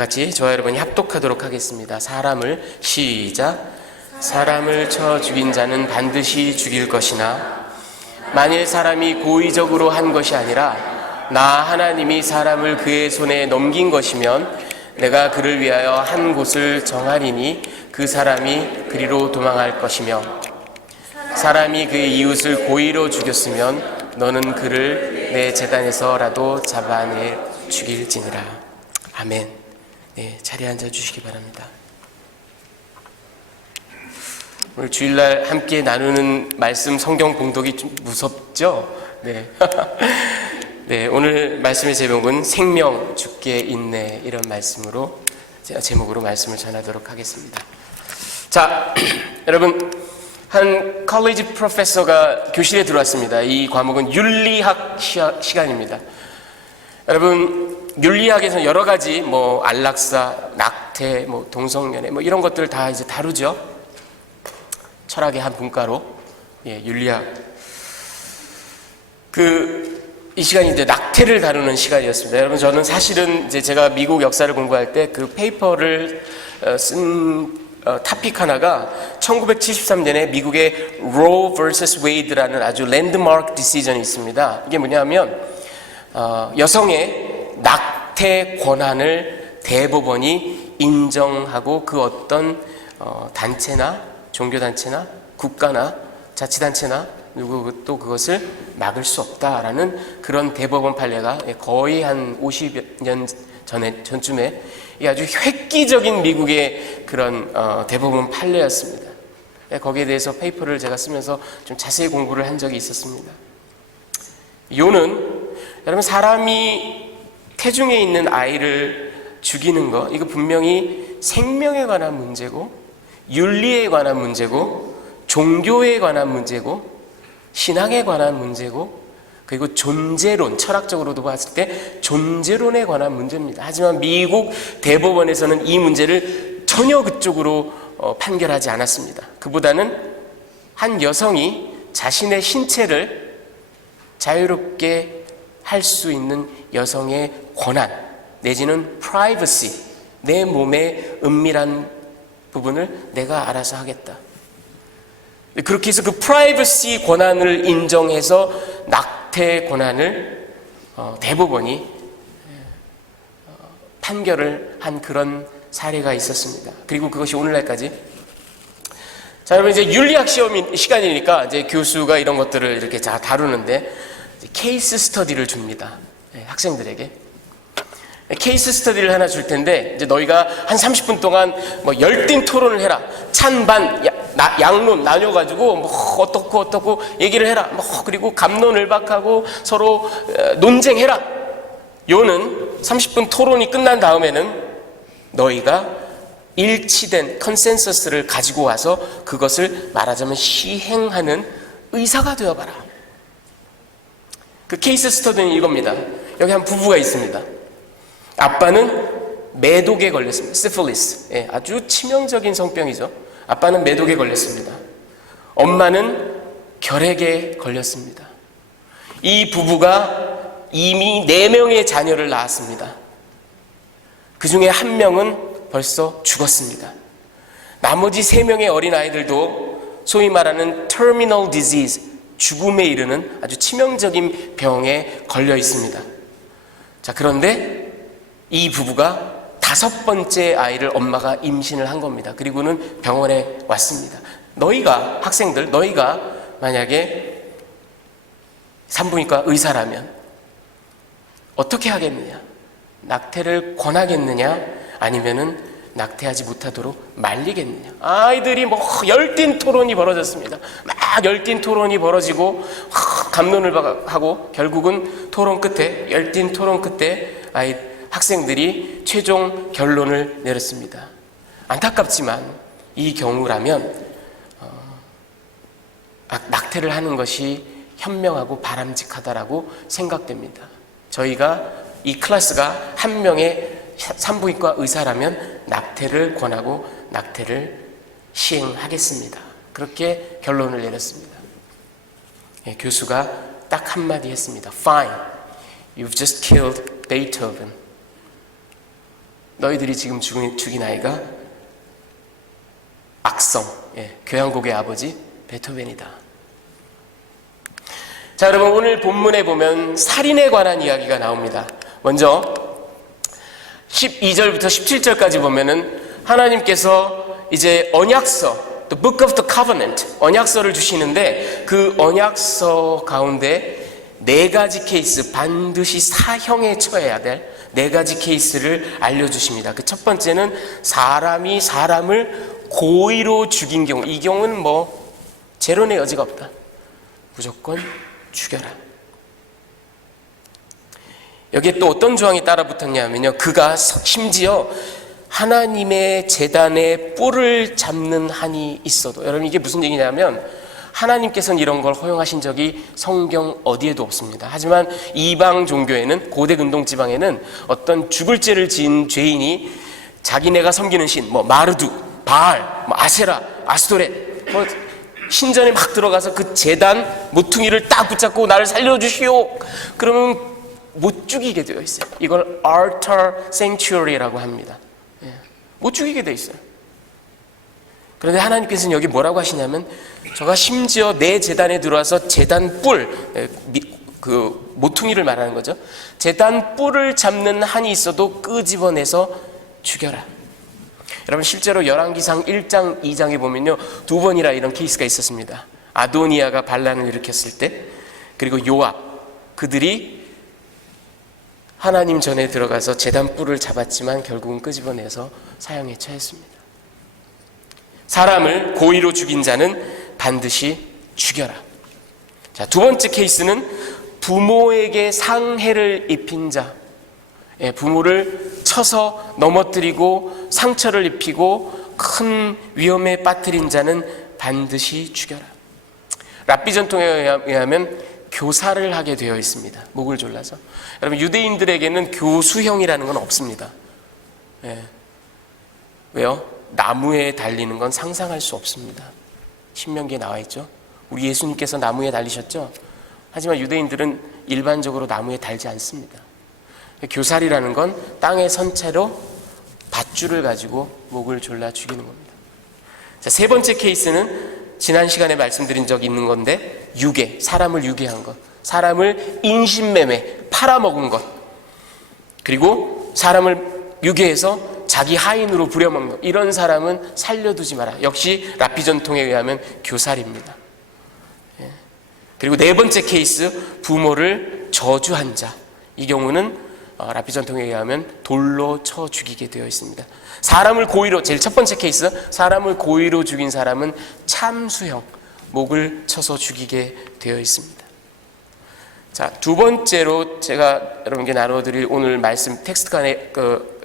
같이 저와 여러분이 합독하도록 하겠습니다. 사람을 시작. 사람을 쳐 죽인 자는 반드시 죽일 것이나 만일 사람이 고의적으로 한 것이 아니라 나 하나님이 사람을 그의 손에 넘긴 것이면 내가 그를 위하여 한 곳을 정하리니 그 사람이 그리로 도망할 것이며 사람이 그의 이웃을 고의로 죽였으면 너는 그를 내 제단에서라도 잡아내 죽일지니라. 아멘. 네, 자리에 앉아주시기 바랍니다. 오늘 주일날 함께 나누는 말씀 성경 봉독이 좀 무섭죠? 네. 네, 오늘 말씀의 제목은 생명 죽게 있네, 이런 말씀으로 제목으로 말씀을 전하도록 하겠습니다. 자, 여러분, 한 컬리지 프로페서가 교실에 들어왔습니다. 이 과목은 윤리학 시간입니다. 여러분, 윤리학에서는 여러 가지 안락사, 낙태, 동성연애 이런 것들 다 이제 다루죠. 철학의 한 분과로, 윤리학. 이 시간이 이제 낙태를 다루는 시간이었습니다. 여러분, 저는 사실은 이제 제가 미국 역사를 공부할 때 그 페이퍼를 쓴 토픽 하나가 1973년에 미국의 Roe vs. Wade라는 아주 랜드마크 디시전이 있습니다. 이게 뭐냐면 여성의 낙태 권한을 대법원이 인정하고 그 어떤 단체나 종교단체나 국가나 자치단체나 누구 또 그것을 막을 수 없다라는 그런 대법원 판례가 거의 한 50년 전쯤에 아주 획기적인 미국의 그런 대법원 판례였습니다. 거기에 대해서 페이퍼를 제가 쓰면서 좀 자세히 공부를 한 적이 있었습니다. 요는 여러분, 사람이 태중에 있는 아이를 죽이는 거, 이거 분명히 생명에 관한 문제고 윤리에 관한 문제고 종교에 관한 문제고 신앙에 관한 문제고 그리고 존재론, 철학적으로도 봤을 때 존재론에 관한 문제입니다. 하지만 미국 대법원에서는 이 문제를 전혀 그쪽으로 판결하지 않았습니다. 그보다는 한 여성이 자신의 신체를 자유롭게 할 수 있는 여성의 권한 내지는 프라이버시, 내 몸의 은밀한 부분을 내가 알아서 하겠다. 그렇게 해서 그 프라이버시 권한을 인정해서 낙태 권한을 대법원이 판결을 한 그런 사례가 있었습니다. 그리고 그것이 오늘날까지. 자, 여러분, 이제 윤리학 시간이니까 이제 교수가 이런 것들을 이렇게 다 다루는데 케이스 스터디를 줍니다. 학생들에게. 케이스 스터디를 하나 줄 텐데 이제 너희가 한 30분 동안 열띤 토론을 해라. 찬반 양론 나뉘어가지고 어떻고 얘기를 해라. 그리고 갑론을박하고 서로 논쟁해라. 요는 30분 토론이 끝난 다음에는 너희가 일치된 컨센서스를 가지고 와서 그것을 말하자면 시행하는 의사가 되어봐라. 그 케이스 스터디는 이겁니다. 여기 한 부부가 있습니다. 아빠는 매독에 걸렸습니다. 시필리스. 아주 치명적인 성병이죠. 아빠는 매독에 걸렸습니다. 엄마는 결핵에 걸렸습니다. 이 부부가 이미 4명의 자녀를 낳았습니다. 그 중에 1명은 벌써 죽었습니다. 나머지 3명의 어린아이들도 소위 말하는 terminal disease, 죽음에 이르는 아주 치명적인 병에 걸려 있습니다. 자, 그런데 이 부부가 5번째 아이를 엄마가 임신을 한 겁니다. 그리고는 병원에 왔습니다. 너희가, 학생들, 너희가 만약에 산부인과 의사라면 어떻게 하겠느냐? 낙태를 권하겠느냐? 아니면은 낙태하지 못하도록 말리겠느냐? 아이들이 열띤 토론이 벌어졌습니다. 막 열띤 토론이 벌어지고 갑론을 하고 결국은 열띤 토론 끝에 학생들이 최종 결론을 내렸습니다. 안타깝지만 이 경우라면 낙태를 하는 것이 현명하고 바람직하다라고 생각됩니다. 저희가 이 클래스가 1명의 산부인과 의사라면 낙태를 권하고 낙태를 시행하겠습니다. 그렇게 결론을 내렸습니다. 교수가 딱 한마디 했습니다. Fine, you've just killed Beethoven. 너희들이 지금 죽인 아이가 악성, 교향곡의 아버지 베토벤이다. 자, 여러분, 오늘 본문에 보면 살인에 관한 이야기가 나옵니다. 먼저 12절부터 17절까지 보면은 하나님께서 이제 언약서, The Book of the Covenant, 언약서를 주시는데 그 언약서 가운데 4가지 케이스, 반드시 사형에 처해야 될 4가지 케이스를 알려주십니다. 그 첫 번째는 사람이 사람을 고의로 죽인 경우, 이 경우는 재론의 여지가 없다. 무조건 죽여라. 여기에 또 어떤 조항이 따라 붙었냐면요, 그가 심지어 하나님의 제단에 뿔을 잡는 한이 있어도, 여러분 이게 무슨 얘기냐면 하나님께서는 이런 걸 허용하신 적이 성경 어디에도 없습니다. 하지만 이방 종교에는, 고대 근동 지방에는 어떤 죽을 죄를 지은 죄인이 자기네가 섬기는 신, 마르두, 바알, 아세라, 아스토렛, 신전에 막 들어가서 그 제단 모퉁이를 딱 붙잡고 나를 살려주시오, 그러면 못 죽이게 되어 있어요. 이걸 altar sanctuary라고 합니다. 못 죽이게 되어 있어요. 그런데 하나님께서는 여기 뭐라고 하시냐면, 저가 심지어 내 제단에 들어와서 제단 뿔, 그 모퉁이를 말하는 거죠. 제단 뿔을 잡는 한이 있어도 끄집어내서 죽여라. 여러분, 실제로 열왕기상 1장, 2장에 보면요, 2번이나 이런 케이스가 있었습니다. 아도니아가 반란을 일으켰을 때, 그리고 요압, 그들이 하나님 전에 들어가서 제단 뿔을 잡았지만 결국은 끄집어내서 사형에 처했습니다. 사람을 고의로 죽인 자는 반드시 죽여라. 자, 2번째 케이스는 부모에게 상해를 입힌 자, 부모를 쳐서 넘어뜨리고 상처를 입히고 큰 위험에 빠뜨린 자는 반드시 죽여라. 랍비 전통에 의하면 교사를 하게 되어 있습니다. 목을 졸라서. 여러분, 유대인들에게는 교수형이라는 건 없습니다. 왜요? 나무에 달리는 건 상상할 수 없습니다. 신명기에 나와 있죠. 우리 예수님께서 나무에 달리셨죠. 하지만 유대인들은 일반적으로 나무에 달지 않습니다. 교살이라는 건 땅에 선 채로 밧줄을 가지고 목을 졸라 죽이는 겁니다. 자, 3번째 케이스는 지난 시간에 말씀드린 적이 있는 건데, 유괴, 사람을 유괴한 것, 사람을 인신매매, 팔아먹은 것, 그리고 사람을 유괴해서 자기 하인으로 부려먹는 것, 이런 사람은 살려두지 마라. 역시 랍비 전통에 의하면 교살입니다. 그리고 4번째 케이스, 부모를 저주한 자, 이 경우는 랍비 전통에 의하면 돌로 쳐 죽이게 되어 있습니다. 사람을 고의로, 제일 첫 번째 케이스, 사람을 고의로 죽인 사람은 참수형, 목을 쳐서 죽이게 되어 있습니다. 자, 2번째로 제가 여러분께 나눠드릴 오늘 말씀 텍스트 간의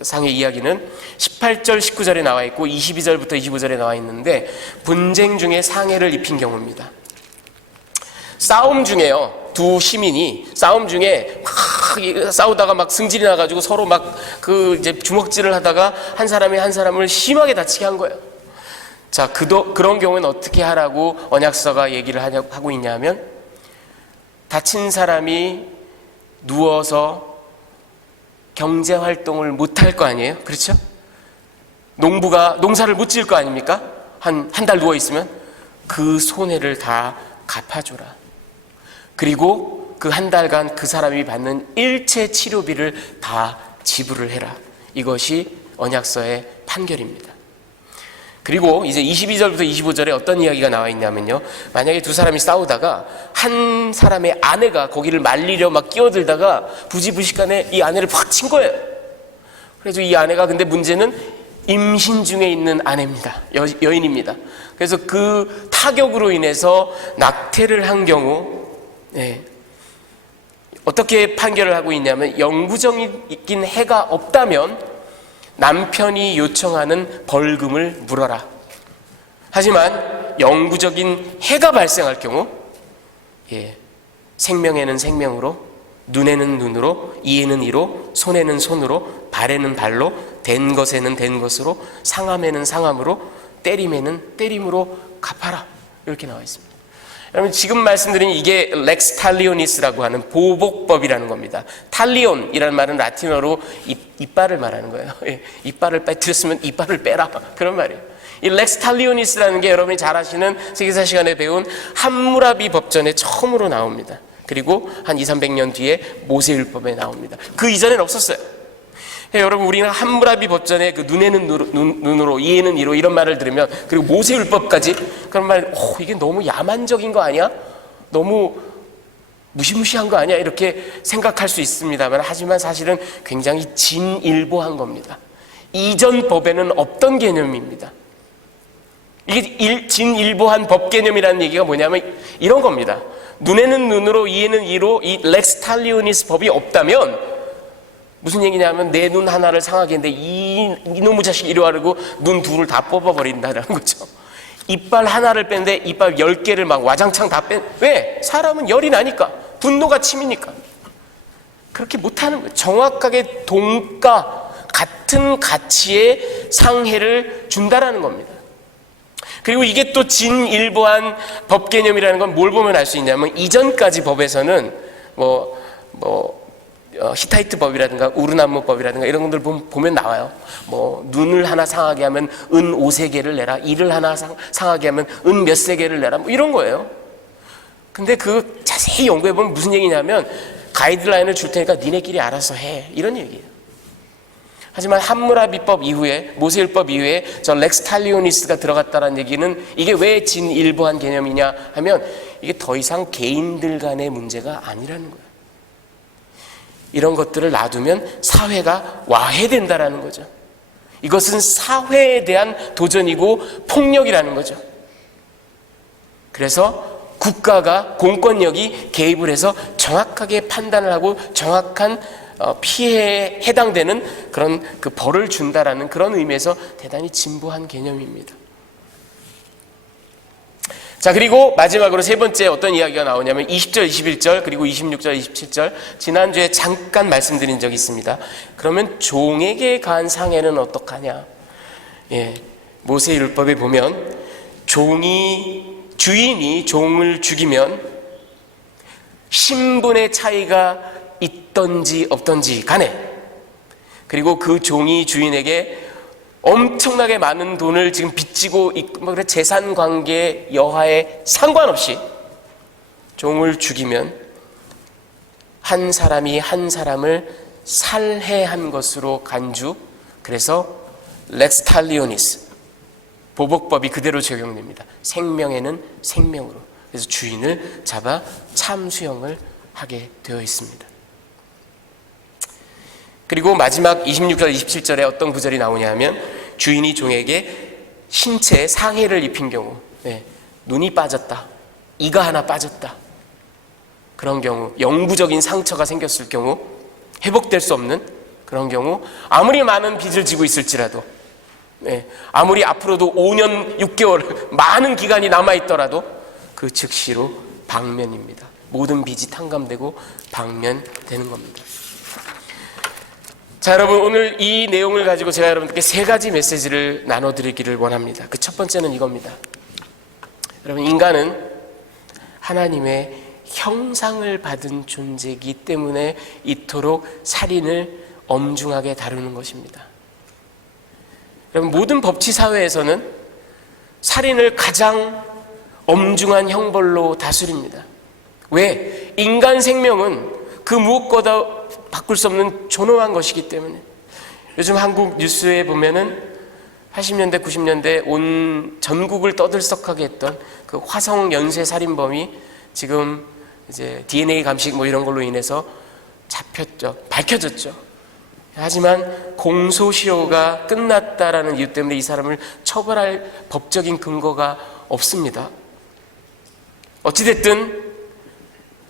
상의 이야기는 18절 19절에 나와 있고 22절부터 25절에 나와 있는데, 분쟁 중에 상해를 입힌 경우입니다. 싸움 중에요, 두 시민이 싸움 중에 막 싸우다가 막 승질이 나가지고 서로 막 이제 주먹질을 하다가 한 사람이 한 사람을 심하게 다치게 한 거예요. 자, 그런 경우는 어떻게 하라고 언약서가 얘기를 하고 있냐면, 다친 사람이 누워서 경제활동을 못할 거 아니에요? 그렇죠? 농사를 못 지을 거 아닙니까? 한 달 누워있으면 그 손해를 다 갚아줘라. 그리고 그 한 달간 그 사람이 받는 일체 치료비를 다 지불을 해라. 이것이 언약서의 판결입니다. 그리고 이제 22절부터 25절에 어떤 이야기가 나와 있냐면요, 만약에 두 사람이 싸우다가 한 사람의 아내가 거기를 말리려 막 끼어들다가 부지부식간에 이 아내를 팍 친 거예요. 그래서 이 아내가, 근데 문제는 임신 중에 있는 아내입니다. 여인입니다. 그래서 그 타격으로 인해서 낙태를 한 경우, 어떻게 판결을 하고 있냐면, 영구적인 해가 없다면 남편이 요청하는 벌금을 물어라. 하지만 영구적인 해가 발생할 경우, 생명에는 생명으로, 눈에는 눈으로, 이에는 이로, 손에는 손으로, 발에는 발로, 된 것에는 된 것으로, 상함에는 상함으로, 때림에는 때림으로 갚아라. 이렇게 나와 있습니다. 여러분 지금 말씀드린 이게 렉스 탈리오니스라고 하는 보복법이라는 겁니다. 탈리온이라는 말은 라틴어로 이빨을 말하는 거예요. 이빨을 들였으면 이빨을 빼라 그런 말이에요. 이 렉스 탈리오니스라는 게 여러분이 잘 아시는 세계사 시간에 배운 함무라비 법전에 처음으로 나옵니다. 그리고 한 200~300년 뒤에 모세율법에 나옵니다. 그 이전엔 없었어요. 여러분 우리는 함무라비 법전에 그 눈에는 눈으로 이에는 이로 이런 말을 들으면, 그리고 모세율법까지 그런 말, 이게 너무 야만적인 거 아니야? 너무 무시무시한 거 아니야? 이렇게 생각할 수 있습니다만, 하지만 사실은 굉장히 진일보한 겁니다. 이전 법에는 없던 개념입니다. 이게 진일보한 법 개념이라는 얘기가 뭐냐면 이런 겁니다. 눈에는 눈으로 이에는 이로 이 렉스 탈리오니스 법이 없다면 무슨 얘기냐면 내 눈 하나를 상하게 했는데 이놈의 자식 이리 와르고 눈 둘을 다 뽑아버린다는 거죠. 이빨 하나를 뺐는데 이빨 10개를 막 와장창 다 뺀. 왜? 사람은 열이 나니까, 분노가 치미니까. 그렇게 못하는 거예요. 정확하게 동가, 같은 가치의 상해를 준다라는 겁니다. 그리고 이게 또 진일보한 법 개념이라는 건 뭘 보면 알 수 있냐면, 이전까지 법에서는 히타이트 법이라든가 우르나무 법이라든가 이런 것들 보면 나와요. 눈을 하나 상하게 하면 은 5세계를 내라, 이를 하나 상하게 하면 은 몇 세계를 내라, 이런 거예요. 근데 그 자세히 연구해 보면 무슨 얘기냐면, 가이드라인을 줄 테니까 니네끼리 알아서 해, 이런 얘기예요. 하지만 함무라비법 이후에, 모세율법 이후에 저 렉스 탈리오니스가 들어갔다는 얘기는 이게 왜 진일보한 개념이냐 하면, 이게 더 이상 개인들 간의 문제가 아니라는 거예요. 이런 것들을 놔두면 사회가 와해된다라는 거죠. 이것은 사회에 대한 도전이고 폭력이라는 거죠. 그래서 국가가, 공권력이 개입을 해서 정확하게 판단을 하고 정확한 피해에 해당되는 그런 그 벌을 준다라는 그런 의미에서 대단히 진보한 개념입니다. 자, 그리고 마지막으로 세 번째 어떤 이야기가 나오냐면 20절, 21절, 그리고 26절, 27절, 지난주에 잠깐 말씀드린 적이 있습니다. 그러면 종에게 가한 상해는 어떡하냐? 모세율법에 보면 주인이 종을 죽이면 신분의 차이가 있던지 없던지 간에, 그리고 그 종이 주인에게 엄청나게 많은 돈을 지금 빚지고 있고, 재산 관계 여하에 상관없이 종을 죽이면 한 사람이 한 사람을 살해한 것으로 간주, 그래서 렉스 탈리오니스, 보복법이 그대로 적용됩니다. 생명에는 생명으로. 그래서 주인을 잡아 참수형을 하게 되어 있습니다. 그리고 마지막 26절, 27절에 어떤 구절이 나오냐면, 주인이 종에게 신체에 상해를 입힌 경우, 눈이 빠졌다, 이가 하나 빠졌다, 그런 경우, 영구적인 상처가 생겼을 경우, 회복될 수 없는 그런 경우, 아무리 많은 빚을 지고 있을지라도, 아무리 앞으로도 5년 6개월 많은 기간이 남아있더라도 그 즉시로 방면입니다. 모든 빚이 탕감되고 방면되는 겁니다. 자, 여러분, 오늘 이 내용을 가지고 제가 여러분들께 세 가지 메시지를 나눠드리기를 원합니다. 그 첫 번째는 이겁니다. 여러분, 인간은 하나님의 형상을 받은 존재이기 때문에 이토록 살인을 엄중하게 다루는 것입니다. 여러분, 모든 법치 사회에서는 살인을 가장 엄중한 형벌로 다스립니다. 왜? 인간 생명은 그 무엇보다 바꿀 수 없는 존엄한 것이기 때문에. 요즘 한국 뉴스에 보면은 80년대, 90년대 온 전국을 떠들썩하게 했던 그 화성 연쇄 살인범이 지금 이제 DNA 감식 이런 걸로 인해서 잡혔죠. 밝혀졌죠. 하지만 공소시효가 끝났다라는 이유 때문에 이 사람을 처벌할 법적인 근거가 없습니다. 어찌됐든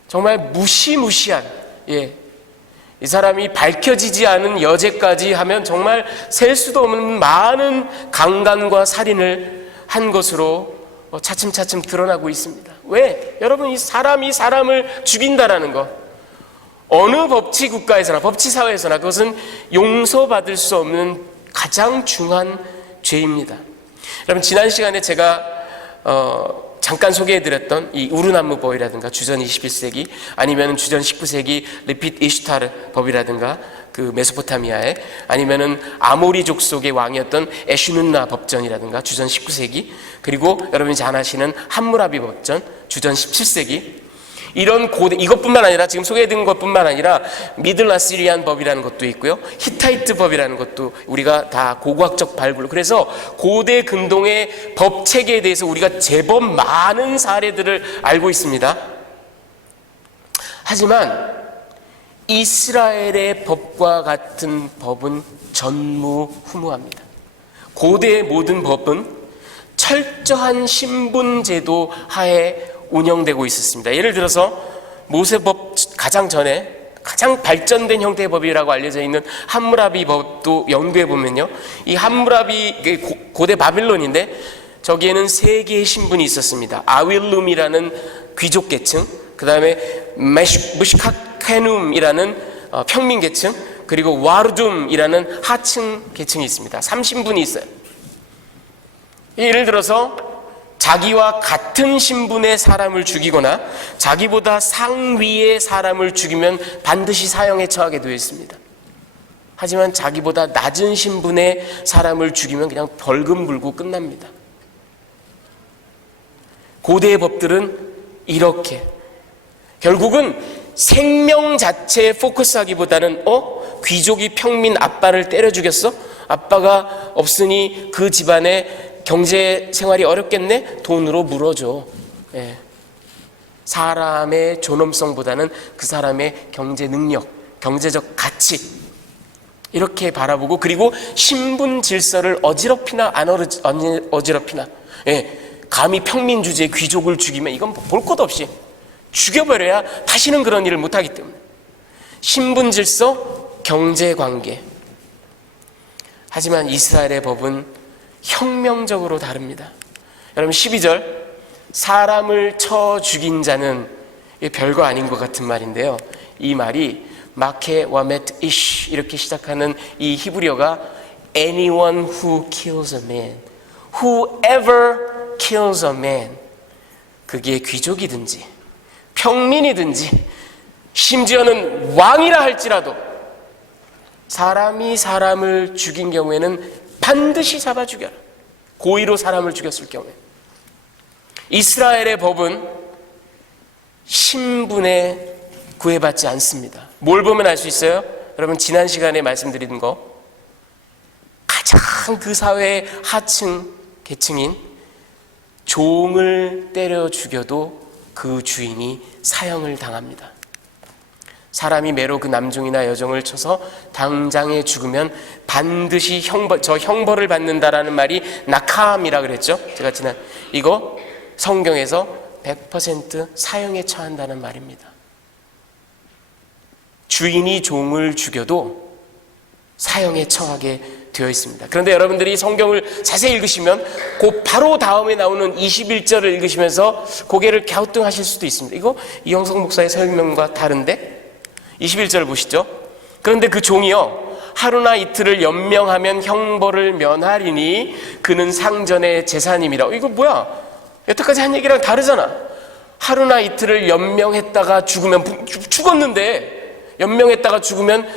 정말 무시무시한, 이 사람이 밝혀지지 않은 여죄까지 하면 정말 셀 수도 없는 많은 강간과 살인을 한 것으로 차츰차츰 드러나고 있습니다. 왜? 여러분, 이 사람이 사람을 죽인다라는 것, 어느 법치 국가에서나 법치 사회에서나 그것은 용서받을 수 없는 가장 중한 죄입니다. 여러분, 지난 시간에 제가 잠깐 소개해드렸던 이 우르나무 법이라든가 주전 21세기 아니면 주전 19세기 르핏 이슈타르 법이라든가 그 메소포타미아에, 아니면은 아모리 족속의 왕이었던 에슈눈나 법전이라든가 주전 19세기, 그리고 여러분이 잘 아시는 함무라비 법전 주전 17세기, 이런 고대, 이것뿐만 아니라 지금 소개해드린 것뿐만 아니라 미들 아시리안 법이라는 것도 있고요, 히타이트 법이라는 것도 우리가 다 고고학적 발굴. 그래서 고대 근동의 법 체계에 대해서 우리가 제법 많은 사례들을 알고 있습니다. 하지만 이스라엘의 법과 같은 법은 전무후무합니다. 고대의 모든 법은 철저한 신분제도 하에 운영되고 있었습니다. 예를 들어서 모세법 가장 전에 가장 발전된 형태의 법이라고 알려져 있는 함무라비 법도 연구해 보면요, 이 함무라비 고대 바빌론인데 저기에는 세 개의 신분이 있었습니다. 아윌룸이라는 귀족 계층, 그 다음에 무시카케눔이라는 평민 계층, 그리고 와르둠이라는 하층 계층이 있습니다. 3신분이 있어요. 예를 들어서 자기와 같은 신분의 사람을 죽이거나 자기보다 상위의 사람을 죽이면 반드시 사형에 처하게 되어 있습니다. 하지만 자기보다 낮은 신분의 사람을 죽이면 그냥 벌금 물고 끝납니다. 고대의 법들은 이렇게 결국은 생명 자체에 포커스하기보다는 귀족이 평민 아빠를 때려 죽였어? 아빠가 없으니 그 집안에 경제 생활이 어렵겠네? 돈으로 물어줘. 예. 사람의 존엄성보다는 그 사람의 경제 능력, 경제적 가치, 이렇게 바라보고, 그리고 신분 질서를 어지럽히나 안 어지럽히나, 예. 감히 평민 주제에 귀족을 죽이면 이건 볼 것 없이 죽여버려야 다시는 그런 일을 못하기 때문에. 신분 질서, 경제 관계. 하지만 이스라엘의 법은 혁명적으로 다릅니다. 여러분 12절, 사람을 쳐 죽인 자는, 별거 아닌 것 같은 말인데요, 이 말이 마케 와메트 이쉬 이렇게 시작하는 이 히브리어가 anyone who kills a man, whoever kills a man, 그게 귀족이든지 평민이든지 심지어는 왕이라 할지라도 사람이 사람을 죽인 경우에는 반드시 잡아 죽여라. 고의로 사람을 죽였을 경우에. 이스라엘의 법은 신분에 구애받지 않습니다. 뭘 보면 알 수 있어요? 여러분 지난 시간에 말씀드린 거, 가장 그 사회의 하층 계층인 종을 때려 죽여도 그 주인이 사형을 당합니다. 사람이 매로 그 남종이나 여종을 쳐서 당장에 죽으면 반드시 형벌을 받는다라는 말이 나캄이라 그랬죠. 제가 지난 이거 성경에서 100% 사형에 처한다는 말입니다. 주인이 종을 죽여도 사형에 처하게 되어 있습니다. 그런데 여러분들이 성경을 자세히 읽으시면 그 바로 다음에 나오는 21절을 읽으시면서 고개를 갸우뚱하실 수도 있습니다. 이거 이영석 목사의 설명과 다른데? 21절을 보시죠. 그런데 그 종이요, 하루나 이틀을 연명하면 형벌을 면하리니 그는 상전의 재산임이라. 이거 뭐야? 여태까지 한 얘기랑 다르잖아. 하루나 이틀을 연명했다가 죽으면, 죽었는데 연명했다가 죽으면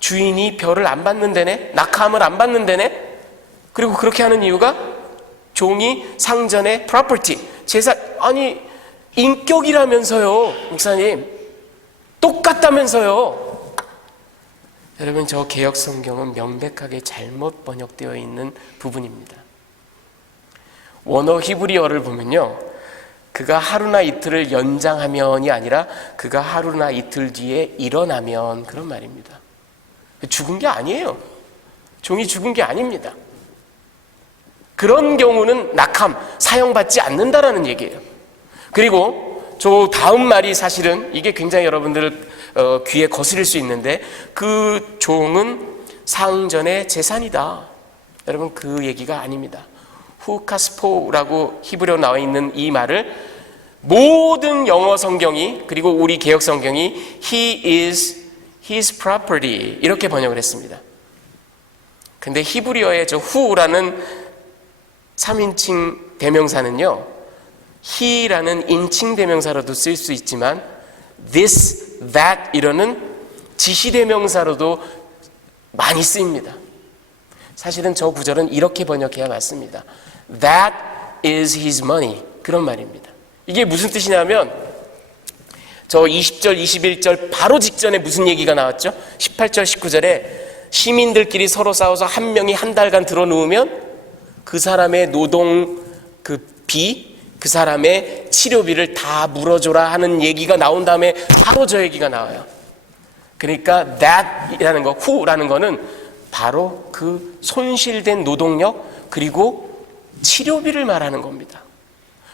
주인이 별을 안 받는다네, 낙함을 안 받는다네. 그리고 그렇게 하는 이유가 종이 상전의 프로퍼티, 재산, 아니 인격이라면서요, 목사님. 똑같다면서요. 여러분 저 개역 성경은 명백하게 잘못 번역되어 있는 부분입니다. 원어 히브리어를 보면요, 그가 하루나 이틀을 연장하면이 아니라 그가 하루나 이틀 뒤에 일어나면, 그런 말입니다. 죽은 게 아니에요. 종이 죽은 게 아닙니다. 그런 경우는 낙함, 사형받지 않는다라는 얘기예요. 그리고 저 다음 말이 사실은 이게 굉장히 여러분들 귀에 거스릴 수 있는데, 그 종은 상전의 재산이다. 여러분 그 얘기가 아닙니다. 후카스포라고 히브리어로 나와 있는 이 말을 모든 영어 성경이, 그리고 우리 개역 성경이 He is his property 이렇게 번역을 했습니다. 근데 히브리어의 저 후라는 3인칭 대명사는요, he라는 인칭대명사로도 쓸 수 있지만 this, that 이러는 지시대명사로도 많이 쓰입니다. 사실은 저 구절은 이렇게 번역해야 맞습니다. That is his money. 그런 말입니다. 이게 무슨 뜻이냐면 저 20절, 21절 바로 직전에 무슨 얘기가 나왔죠? 18절, 19절에 시민들끼리 서로 싸워서 한 명이 한 달간 들어놓으면 그 사람의 노동 그 사람의 치료비를 다 물어줘라 하는 얘기가 나온 다음에 바로 저 얘기가 나와요. 그러니까 that이라는 거, who라는 거는 바로 그 손실된 노동력 그리고 치료비를 말하는 겁니다.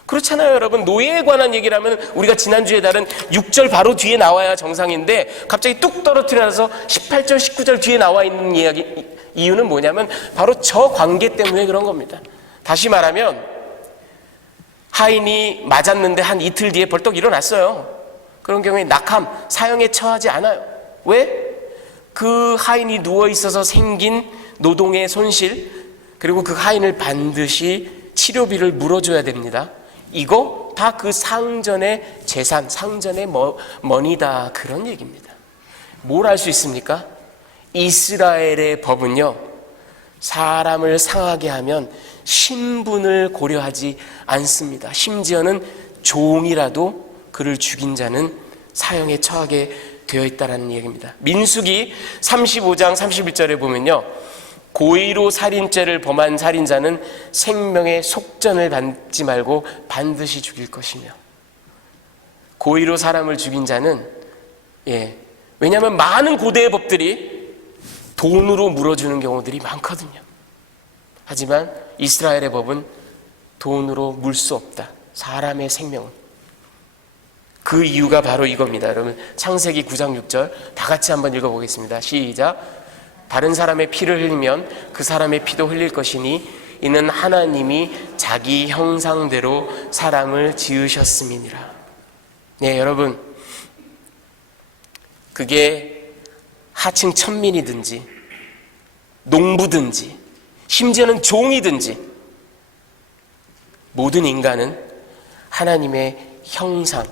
그렇잖아요, 여러분. 노예에 관한 얘기를 하면 우리가 지난주에 다룬 6절 바로 뒤에 나와야 정상인데 갑자기 뚝 떨어뜨려서 18절, 19절 뒤에 나와 있는 이유는 뭐냐면 바로 저 관계 때문에 그런 겁니다. 다시 말하면 하인이 맞았는데 한 이틀 뒤에 벌떡 일어났어요. 그런 경우에 낙함, 사형에 처하지 않아요. 왜? 그 하인이 누워있어서 생긴 노동의 손실, 그리고 그 하인을 반드시 치료비를 물어줘야 됩니다. 이거 다 그 상전의 재산, 상전의 머니다, 그런 얘기입니다. 뭘 알 수 있습니까? 이스라엘의 법은요, 사람을 상하게 하면 신분을 고려하지 않습니다. 심지어는 종이라도 그를 죽인 자는 사형에 처하게 되어 있다는 얘기입니다. 민수기 35장 31절에 보면요, 고의로 살인죄를 범한 살인자는 생명의 속전을 받지 말고 반드시 죽일 것이며, 고의로 사람을 죽인 자는 왜냐하면 많은 고대의 법들이 돈으로 물어주는 경우들이 많거든요. 하지만 이스라엘의 법은 돈으로 물 수 없다. 사람의 생명은. 그 이유가 바로 이겁니다. 여러분, 창세기 9장 6절 다 같이 한번 읽어보겠습니다. 시작. 다른 사람의 피를 흘리면 그 사람의 피도 흘릴 것이니 이는 하나님이 자기 형상대로 사람을 지으셨음이니라. 네, 여러분, 그게 하층 천민이든지 농부든지 심지어는 종이든지 모든 인간은 하나님의 형상,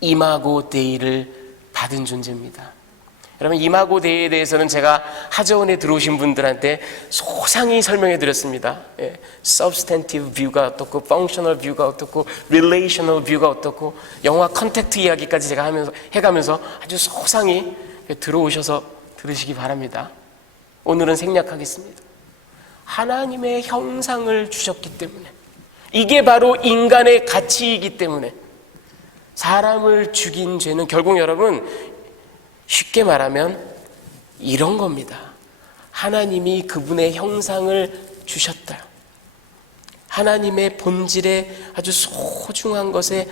이마고 데이를 받은 존재입니다. 여러분, 이마고 데이에 대해서는 제가 하저원에 들어오신 분들한테 소상히 설명해 드렸습니다. substantive view가 어떻고, functional view가 어떻고, relational view가 어떻고, 영화 컨택트 이야기까지 제가 해가면서 아주 소상히 들어오셔서 들으시기 바랍니다. 오늘은 생략하겠습니다. 하나님의 형상을 주셨기 때문에, 이게 바로 인간의 가치이기 때문에 사람을 죽인 죄는 결국 여러분 쉽게 말하면 이런 겁니다. 하나님이 그분의 형상을 주셨다. 하나님의 본질의 아주 소중한 것에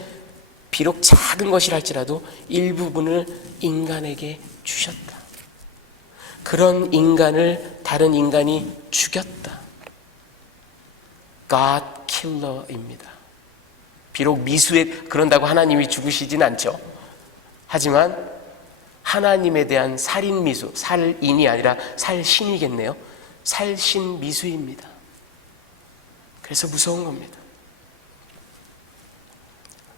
비록 작은 것이랄지라도 일부분을 인간에게 주셨다. 그런 인간을 다른 인간이 죽였다. God killer입니다. 비록 미수에 그런다고 하나님이 죽으시진 않죠. 하지만 하나님에 대한 살인 미수, 살인이 아니라 살신이겠네요. 살신 미수입니다. 그래서 무서운 겁니다.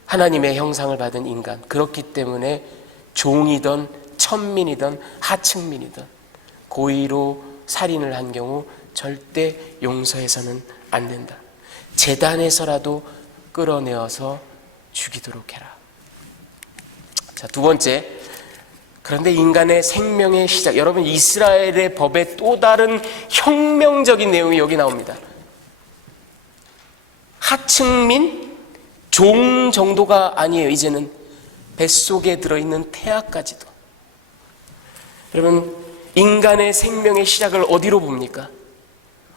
하나님의 형상을 받은 인간, 그렇기 때문에 종이든 천민이든 하층민이든 고의로 살인을 한 경우 절대 용서해서는 안 된다. 제단에서라도 끌어내어서 죽이도록 해라. 자, 두 번째, 그런데 인간의 생명의 시작, 여러분, 이스라엘의 법의 또 다른 혁명적인 내용이 여기 나옵니다. 하층민, 종 정도가 아니에요. 이제는 뱃속에 들어있는 태아까지도. 여러분, 인간의 생명의 시작을 어디로 봅니까?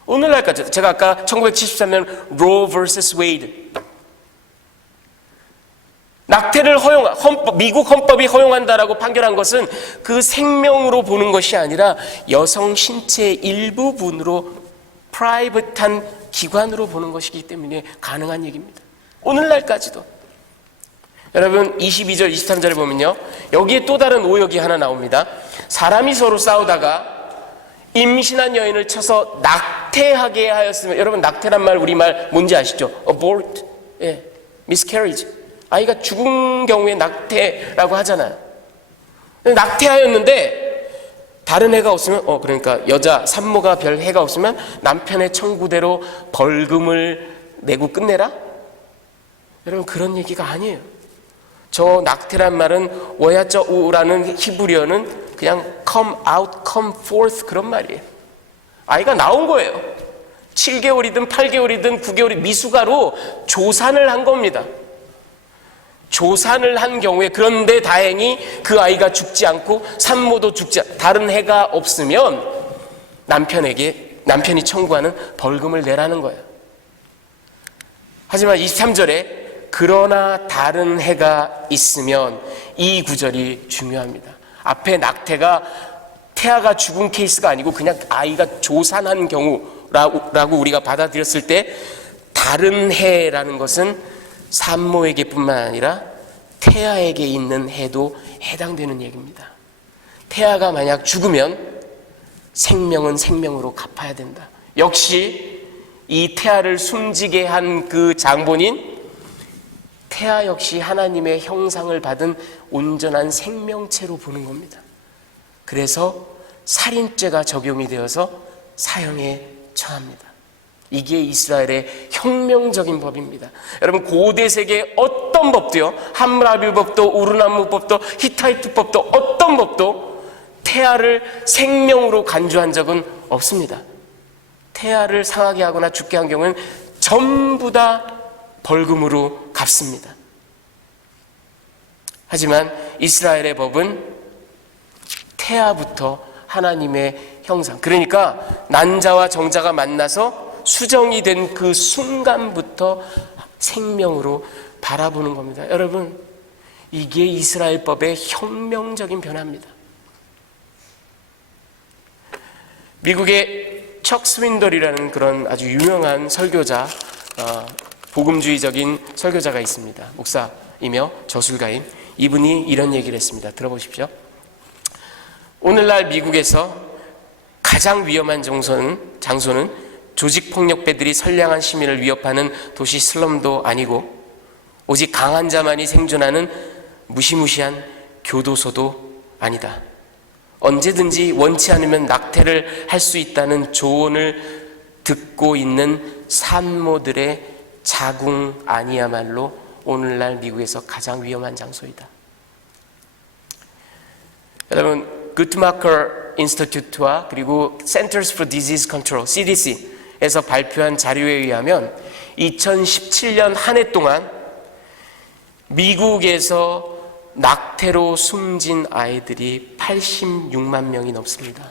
오늘날까지. 제가 아까 1973년 로 vs 웨이드, 낙태를 미국 헌법이 허용한다라고 판결한 것은 그 생명으로 보는 것이 아니라 여성 신체의 일부분으로, 프라이빗한 기관으로 보는 것이기 때문에 가능한 얘기입니다. 오늘날까지도. 여러분, 22절, 23절을 보면요, 여기에 또 다른 오역이 하나 나옵니다. 사람이 서로 싸우다가 임신한 여인을 쳐서 낙태하게 하였으면, 여러분, 낙태란 말 우리말 뭔지 아시죠? abort. miscarriage. 아이가 죽은 경우에 낙태라고 하잖아요. 낙태하였는데 다른 해가 없으면 그러니까 여자 산모가 별 해가 없으면 남편의 청구대로 벌금을 내고 끝내라? 여러분, 그런 얘기가 아니에요. 저 낙태란 말은 워야쩌우라는 히브리어는 그냥 come out, come forth 그런 말이에요. 아이가 나온 거예요. 7개월이든 8개월이든 9개월이 미숙아로 조산을 한 겁니다. 조산을 한 경우에, 그런데 다행히 그 아이가 죽지 않고 산모도 죽지 않고 다른 해가 없으면 남편이 청구하는 벌금을 내라는 거예요. 하지만 23절에 그러나 다른 해가 있으면, 이 구절이 중요합니다. 앞에 낙태가 태아가 죽은 케이스가 아니고 그냥 아이가 조산한 경우라고 우리가 받아들였을 때, 다른 해라는 것은 산모에게 뿐만 아니라 태아에게 있는 해도 해당되는 얘기입니다. 태아가 만약 죽으면 생명은 생명으로 갚아야 된다. 역시 이 태아를 숨지게 한 그 장본인, 태아 역시 하나님의 형상을 받은 온전한 생명체로 보는 겁니다. 그래서 살인죄가 적용이 되어서 사형에 처합니다. 이게 이스라엘의 혁명적인 법입니다. 여러분, 고대 세계 어떤 법도요, 함무라비 법도, 우르나무 법도, 히타이트 법도, 어떤 법도 태아를 생명으로 간주한 적은 없습니다. 태아를 상하게 하거나 죽게 한 경우는 전부 다 벌금으로 갚습니다. 하지만 이스라엘의 법은 태아부터 하나님의 형상, 그러니까 난자와 정자가 만나서 수정이 된 그 순간부터 생명으로 바라보는 겁니다. 여러분, 이게 이스라엘 법의 혁명적인 변화입니다. 미국의 척 스윈돌이라는 그런 아주 유명한 설교자, 복음주의적인 설교자가 있습니다. 목사이며 저술가인 이분이 이런 얘기를 했습니다. 들어보십시오. 오늘날 미국에서 가장 위험한 장소는 조직폭력배들이 선량한 시민을 위협하는 도시 슬럼도 아니고, 오직 강한 자만이 생존하는 무시무시한 교도소도 아니다. 언제든지 원치 않으면 낙태를 할 수 있다는 조언을 듣고 있는 산모들의 자궁 안이야말로 오늘날 미국에서 가장 위험한 장소이다. 여러분, 구트마커 인스티튜트와 그리고 Centers for Disease Control, CDC에서 발표한 자료에 의하면 2017년 한 해 동안 미국에서 낙태로 숨진 아이들이 86만 명이 넘습니다.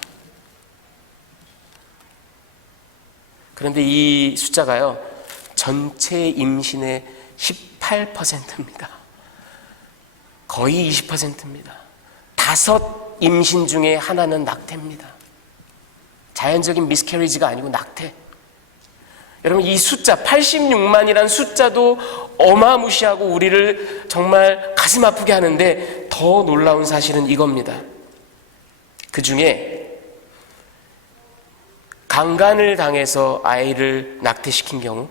그런데 이 숫자가요, 전체 임신의 18%입니다. 거의 20%입니다. 5 임신 중에 하나는 낙태입니다. 자연적인 미스캐리지가 아니고 낙태. 여러분, 이 숫자 86만이란 숫자도 어마무시하고 우리를 정말 가슴 아프게 하는데, 더 놀라운 사실은 이겁니다. 그 중에 강간을 당해서 아이를 낙태시킨 경우,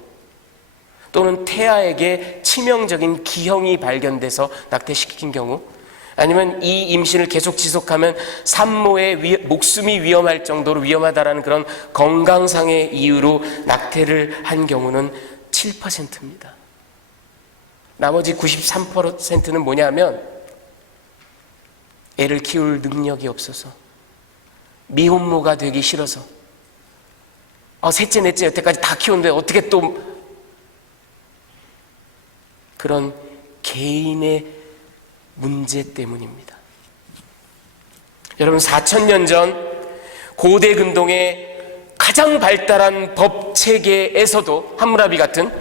또는 태아에게 치명적인 기형이 발견돼서 낙태시킨 경우, 아니면 이 임신을 계속 지속하면 산모의 목숨이 위험할 정도로 위험하다라는 그런 건강상의 이유로 낙태를 한 경우는 7%입니다. 나머지 93%는 뭐냐면, 애를 키울 능력이 없어서, 미혼모가 되기 싫어서, 셋째 넷째 여태까지 다 키웠는데 어떻게 또, 그런 개인의 문제 때문입니다. 여러분, 4,000년 전 고대 근동의 가장 발달한 법 체계에서도 함무라비 같은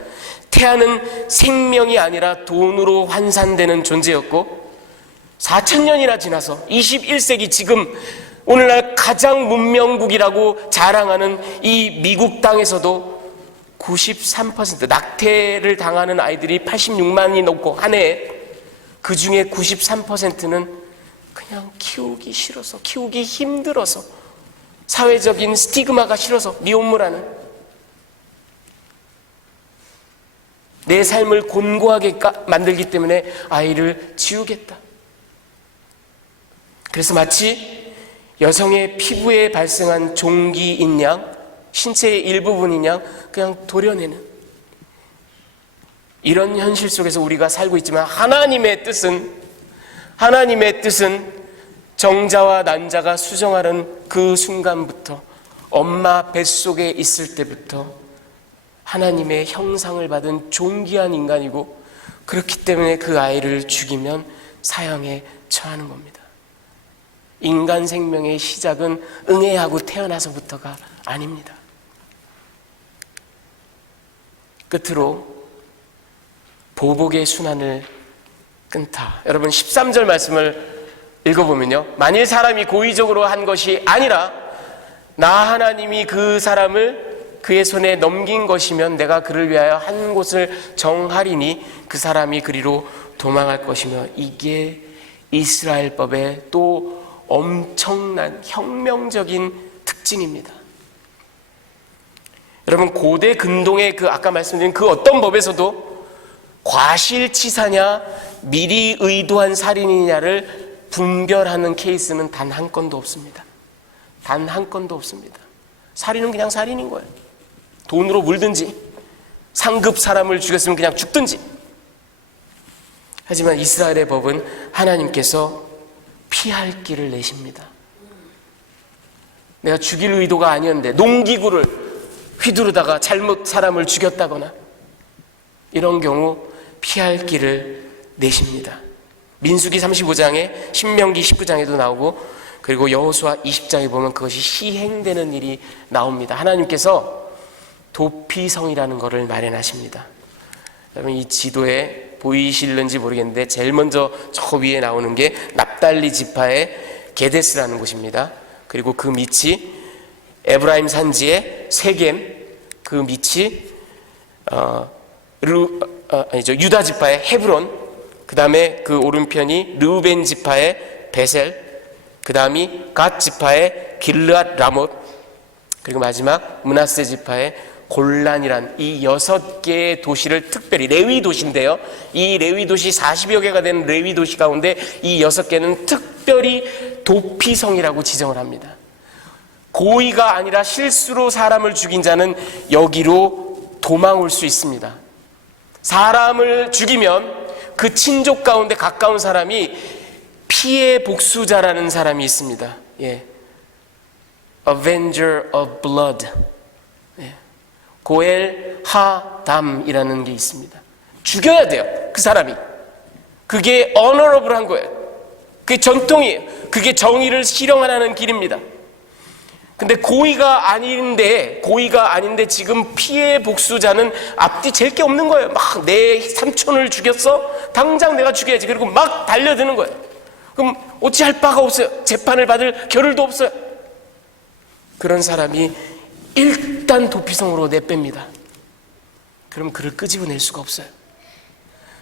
태아는 생명이 아니라 돈으로 환산되는 존재였고, 4,000년이나 지나서 21세기 지금 오늘날 가장 문명국이라고 자랑하는 이 미국 땅에서도 93% 낙태를 당하는 아이들이 86만이 넘고 한 해에, 그 중에 93%는 그냥 키우기 싫어서, 키우기 힘들어서, 사회적인 스티그마가 싫어서 미혼모라는. 내 삶을 곤고하게 만들기 때문에 아이를 지우겠다. 그래서 마치 여성의 피부에 발생한 종기인 양, 신체의 일부분인 양 그냥 도려내는 이런 현실 속에서 우리가 살고 있지만 하나님의 뜻은 정자와 난자가 수정하는 그 순간부터, 엄마 뱃속에 있을 때부터 하나님의 형상을 받은 존귀한 인간이고, 그렇기 때문에 그 아이를 죽이면 사형에 처하는 겁니다. 인간 생명의 시작은 응애하고 태어나서부터가 아닙니다. 끝으로 보복의 순환을 끊다. 여러분 13절 말씀을 읽어보면요, 만일 사람이 고의적으로 한 것이 아니라 나 하나님이 그 사람을 그의 손에 넘긴 것이면 내가 그를 위하여 한 곳을 정하리니 그 사람이 그리로 도망할 것이며, 이게 이스라엘법의 또 엄청난 혁명적인 특징입니다. 여러분 고대 근동의 그 아까 말씀드린 그 어떤 법에서도 과실치사냐 미리 의도한 살인이냐를 분별하는 케이스는 단 한 건도 없습니다. 단 한 건도 없습니다. 살인은 그냥 살인인 거예요. 돈으로 물든지 상급 사람을 죽였으면 그냥 죽든지. 하지만 이스라엘의 법은 하나님께서 피할 길을 내십니다. 내가 죽일 의도가 아니었는데 농기구를 휘두르다가 잘못 사람을 죽였다거나 이런 경우 피할 길을 내십니다. 민수기 35장에 신명기 19장에도 나오고, 그리고 여호수아 20장에 보면 그것이 시행되는 일이 나옵니다. 하나님께서 도피성이라는 것을 마련하십니다. 여러분 이 지도에 보이실는지 모르겠는데 제일 먼저 저 위에 나오는 게 납달리 지파의 게데스라는 곳입니다. 그리고 그 밑이 에브라임 산지의 세겜, 그 밑이 유다 지파의 헤브론, 그 다음에 그 오른편이 르우벤 지파의 베셀, 그 다음이 갓 지파의 길르앗 라못, 그리고 마지막 므낫세 지파의 골란이란 이 6개의 도시를 특별히, 레위 도시인데요, 이 레위 도시 40여 개가 되는 레위 도시 가운데 이 6개는 특별히 도피성이라고 지정을 합니다. 고의가 아니라 실수로 사람을 죽인 자는 여기로 도망올 수 있습니다. 사람을 죽이면 그 친족 가운데 가까운 사람이 피해 복수자라는 사람이 있습니다. 예. Avenger of Blood. 예. 고엘 하담이라는 게 있습니다. 죽여야 돼요, 그 사람이. 그게 honorable한 거예요. 그게 전통이에요. 그게 정의를 실현하는 길입니다. 근데 고의가 아닌데 지금 피해 복수자는 앞뒤 잴 게 없는 거예요. 막 내 삼촌을 죽였어? 당장 내가 죽여야지. 그리고 막 달려드는 거예요. 그럼 어찌할 바가 없어요. 재판을 받을 겨를도 없어요. 그런 사람이 일단 도피성으로 내뺍니다. 그럼 그를 끄집어낼 수가 없어요.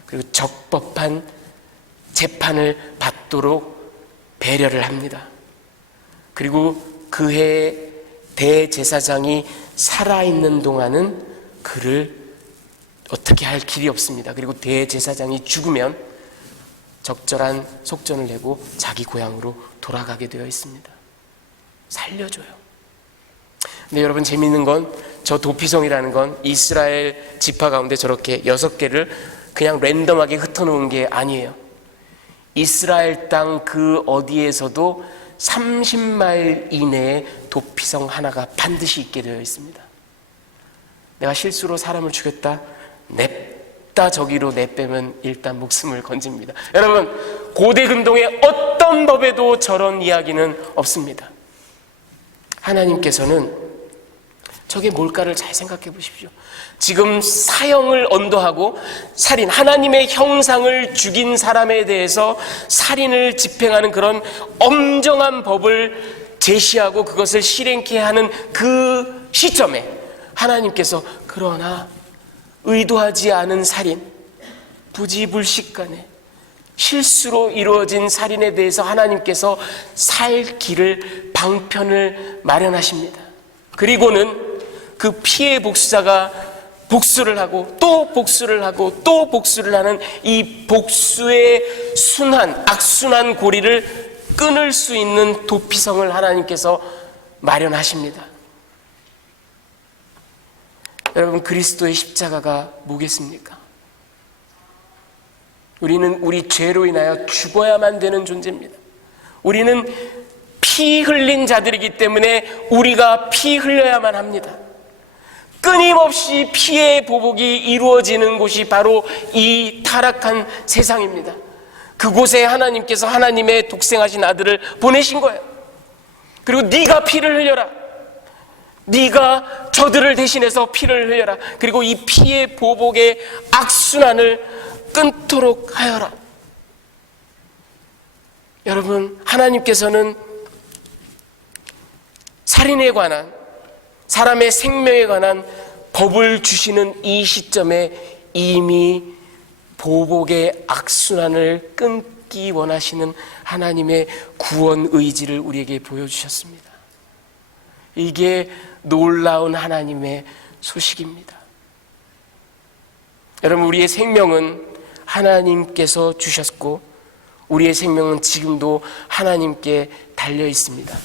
그리고 적법한 재판을 받도록 배려를 합니다. 그리고 그해 대제사장이 살아있는 동안은 그를 어떻게 할 길이 없습니다. 그리고 대제사장이 죽으면 적절한 속전을 내고 자기 고향으로 돌아가게 되어 있습니다. 살려줘요. 근데 여러분 재미있는 건 저 도피성이라는 건 이스라엘 지파 가운데 저렇게 6개를 그냥 랜덤하게 흩어놓은 게 아니에요. 이스라엘 땅 그 어디에서도 30마일 이내에 도피성 하나가 반드시 있게 되어 있습니다. 내가 실수로 사람을 죽였다, 냅다 저기로 내빼면 일단 목숨을 건집니다. 여러분 고대 근동의 어떤 법에도 저런 이야기는 없습니다. 하나님께서는 저게 뭘까를 잘 생각해 보십시오. 지금 사형을 언도하고 살인, 하나님의 형상을 죽인 사람에 대해서 살인을 집행하는 그런 엄정한 법을 제시하고 그것을 실행케 하는 그 시점에 하나님께서 그러나 의도하지 않은 살인, 부지불식간에 실수로 이루어진 살인에 대해서 하나님께서 살 길을, 방편을 마련하십니다. 그리고는 그 피해 복수자가 복수를 하고 또 복수를 하고 또 복수를 하는 이 복수의 순환, 악순환 고리를 끊을 수 있는 도피성을 하나님께서 마련하십니다. 여러분, 그리스도의 십자가가 뭐겠습니까? 우리는 우리 죄로 인하여 죽어야만 되는 존재입니다. 우리는 피 흘린 자들이기 때문에 우리가 피 흘려야만 합니다. 끊임없이 피의 보복이 이루어지는 곳이 바로 이 타락한 세상입니다. 그곳에 하나님께서 하나님의 독생하신 아들을 보내신 거예요. 그리고 네가 피를 흘려라. 네가 저들을 대신해서 피를 흘려라. 그리고 이 피의 보복의 악순환을 끊도록 하여라. 여러분, 하나님께서는 살인에 관한, 사람의 생명에 관한 법을 주시는 이 시점에 이미 보복의 악순환을 끊기 원하시는 하나님의 구원 의지를 우리에게 보여주셨습니다. 이게 놀라운 하나님의 소식입니다. 여러분, 우리의 생명은 하나님께서 주셨고 우리의 생명은 지금도 하나님께 달려 있습니다.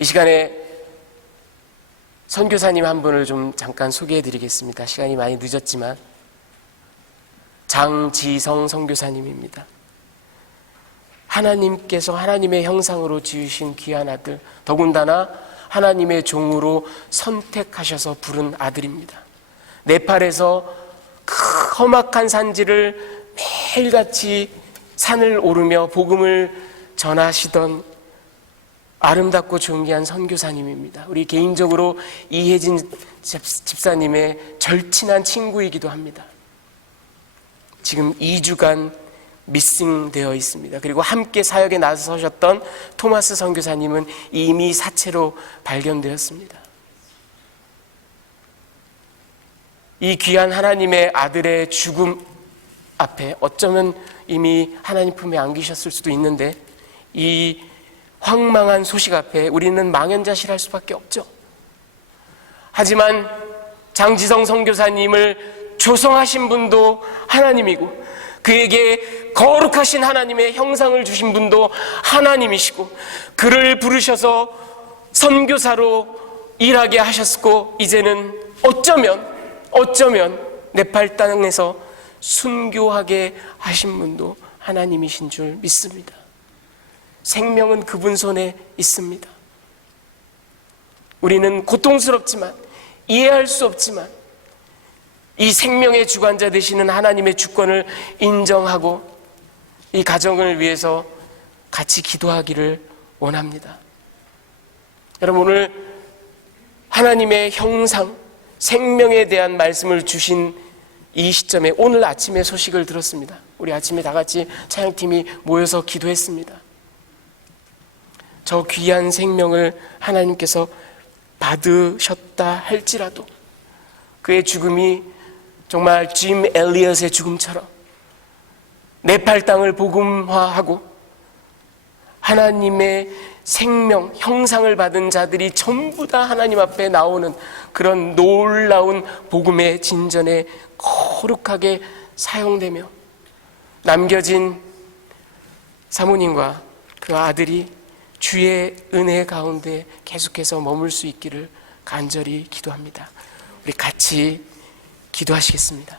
이 시간에 선교사님 한 분을 좀 잠깐 소개해 드리겠습니다. 시간이 많이 늦었지만 장지성 선교사님입니다. 하나님께서 하나님의 형상으로 지으신 귀한 아들, 더군다나 하나님의 종으로 선택하셔서 부른 아들입니다. 네팔에서 그 험악한 산지를 매일같이 산을 오르며 복음을 전하시던 아름답고 존귀한 선교사님입니다. 우리 개인적으로 이혜진 집사님의 절친한 친구이기도 합니다. 지금 2주간 미싱되어 있습니다. 그리고 함께 사역에 나서셨던 토마스 선교사님은 이미 사체로 발견되었습니다. 이 귀한 하나님의 아들의 죽음 앞에 어쩌면 이미 하나님 품에 안기셨을 수도 있는데 이 황망한 소식 앞에 우리는 망연자실할 수밖에 없죠. 하지만 장지성 선교사님을 조성하신 분도 하나님이고 그에게 거룩하신 하나님의 형상을 주신 분도 하나님이시고 그를 부르셔서 선교사로 일하게 하셨고 이제는 어쩌면 네팔 땅에서 순교하게 하신 분도 하나님이신 줄 믿습니다. 생명은 그분 손에 있습니다. 우리는 고통스럽지만 이해할 수 없지만 이 생명의 주관자 되시는 하나님의 주권을 인정하고 이 가정을 위해서 같이 기도하기를 원합니다. 여러분, 오늘 하나님의 형상, 생명에 대한 말씀을 주신 이 시점에 오늘 아침에 소식을 들었습니다. 우리 아침에 다 같이 찬양팀이 모여서 기도했습니다. 저 귀한 생명을 하나님께서 받으셨다 할지라도 그의 죽음이 정말 짐 엘리엇의 죽음처럼 네팔 땅을 복음화하고 하나님의 생명, 형상을 받은 자들이 전부 다 하나님 앞에 나오는 그런 놀라운 복음의 진전에 거룩하게 사용되며 남겨진 사모님과 그 아들이 주의 은혜 가운데 계속해서 머물 수 있기를 간절히 기도합니다. 우리 같이 기도하시겠습니다.